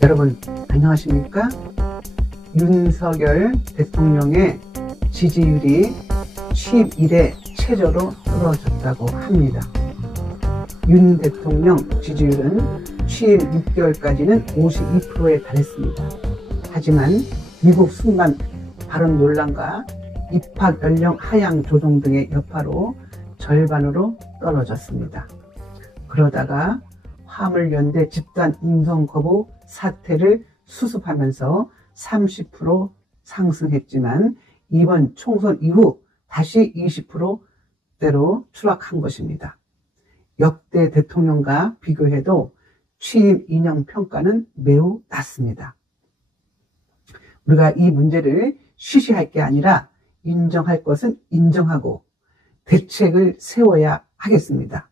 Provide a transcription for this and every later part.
여러분 안녕하십니까? 윤석열 대통령의 지지율이 취임 이래 최저로 떨어졌다고 합니다. 윤 대통령 지지율은 취임 6개월까지는 52%에 달했습니다. 하지만 미국 순방 발언 논란과 입학 연령 하향 조정 등의 여파로 절반으로 떨어졌습니다. 그러다가 화물연대 집단 운송 거부 사태를 수습하면서 30% 상승했지만 이번 총선 이후 다시 20%대로 추락한 것입니다. 역대 대통령과 비교해도 취임 이념 평가는 매우 낮습니다. 우리가 이 문제를 쉬쉬할 게 아니라 인정할 것은 인정하고 대책을 세워야 하겠습니다.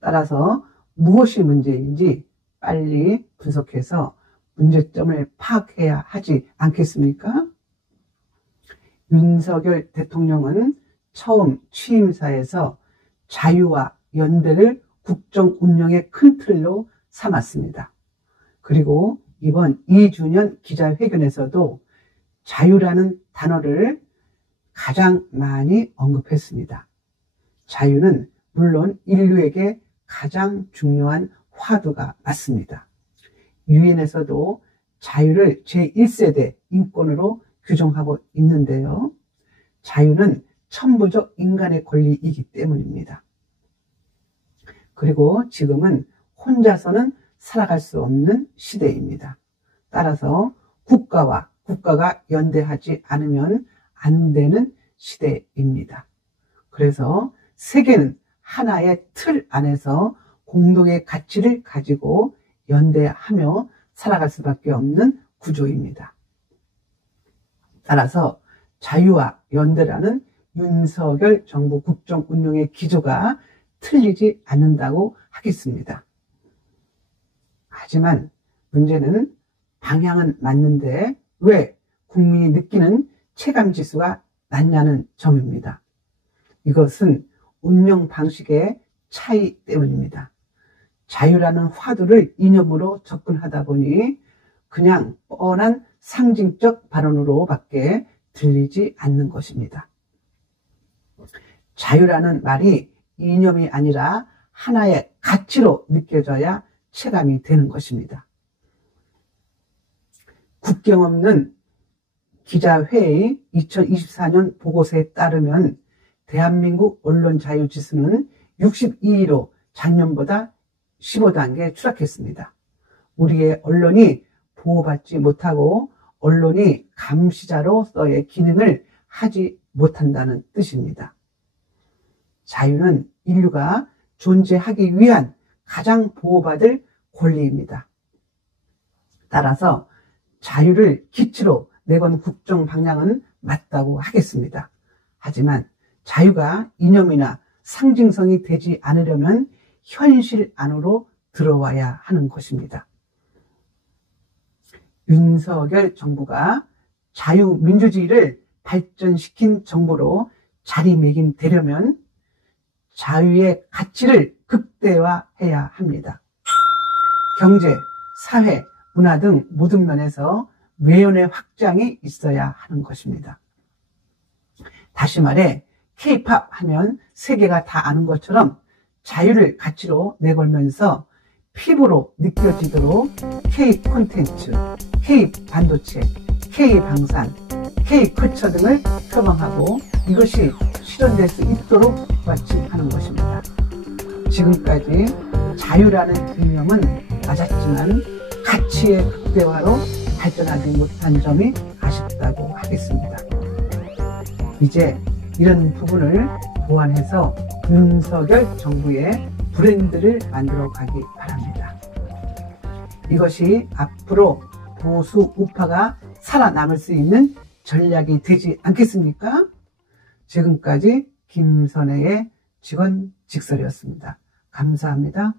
따라서 무엇이 문제인지 빨리 분석해서 문제점을 파악해야 하지 않겠습니까? 윤석열 대통령은 처음 취임사에서 자유와 연대를 국정 운영의 큰 틀로 삼았습니다. 그리고 이번 2주년 기자회견에서도 자유라는 단어를 가장 많이 언급했습니다. 자유는 물론 인류에게 가장 중요한 화두가 맞습니다. 유엔에서도 자유를 제1세대 인권으로 규정하고 있는데요. 자유는 천부적 인간의 권리이기 때문입니다. 그리고 지금은 혼자서는 살아갈 수 없는 시대입니다. 따라서 국가가 연대하지 않으면 안 되는 시대입니다. 그래서 세계는 하나의 틀 안에서 공동의 가치를 가지고 연대하며 살아갈 수밖에 없는 구조입니다. 따라서 자유와 연대라는 윤석열 정부 국정 운영의 기조가 틀리지 않는다고 하겠습니다. 하지만 문제는 방향은 맞는데 왜 국민이 느끼는 체감지수가 낮냐는 점입니다. 이것은 운영 방식의 차이 때문입니다. 자유라는 화두를 이념으로 접근하다 보니 그냥 뻔한 상징적 발언으로밖에 들리지 않는 것입니다. 자유라는 말이 이념이 아니라 하나의 가치로 느껴져야 체감이 되는 것입니다. 국경 없는 기자회의 2024년 보고서에 따르면 대한민국 언론 자유 지수는 62위로 작년보다 15단계 추락했습니다. 우리의 언론이 보호받지 못하고 언론이 감시자로서의 기능을 하지 못한다는 뜻입니다. 자유는 인류가 존재하기 위한 가장 보호받을 권리입니다. 따라서 자유를 기치로 내건 국정 방향은 맞다고 하겠습니다. 하지만 자유가 이념이나 상징성이 되지 않으려면 현실 안으로 들어와야 하는 것입니다. 윤석열 정부가 자유민주주의를 발전시킨 정부로 자리매김되려면 자유의 가치를 극대화해야 합니다. 경제, 사회, 문화 등 모든 면에서 외연의 확장이 있어야 하는 것입니다. 다시 말해 K-팝 하면 세계가 다 아는 것처럼 자유를 가치로 내걸면서 피부로 느껴지도록 K-콘텐츠, K-반도체, K-방산, K-컬처 등을 표방하고 이것이 실현될 수 있도록 뒷받침하는 것입니다. 지금까지 자유라는 이념은 맞았지만 가치의 극대화로 발전하지 못한 점이 아쉽다고 하겠습니다. 이제 이런 부분을 보완해서 윤석열 정부의 브랜드를 만들어 가기 바랍니다. 이것이 앞으로 보수 우파가 살아남을 수 있는 전략이 되지 않겠습니까? 지금까지 김선혜의 직원 직설이었습니다. 감사합니다.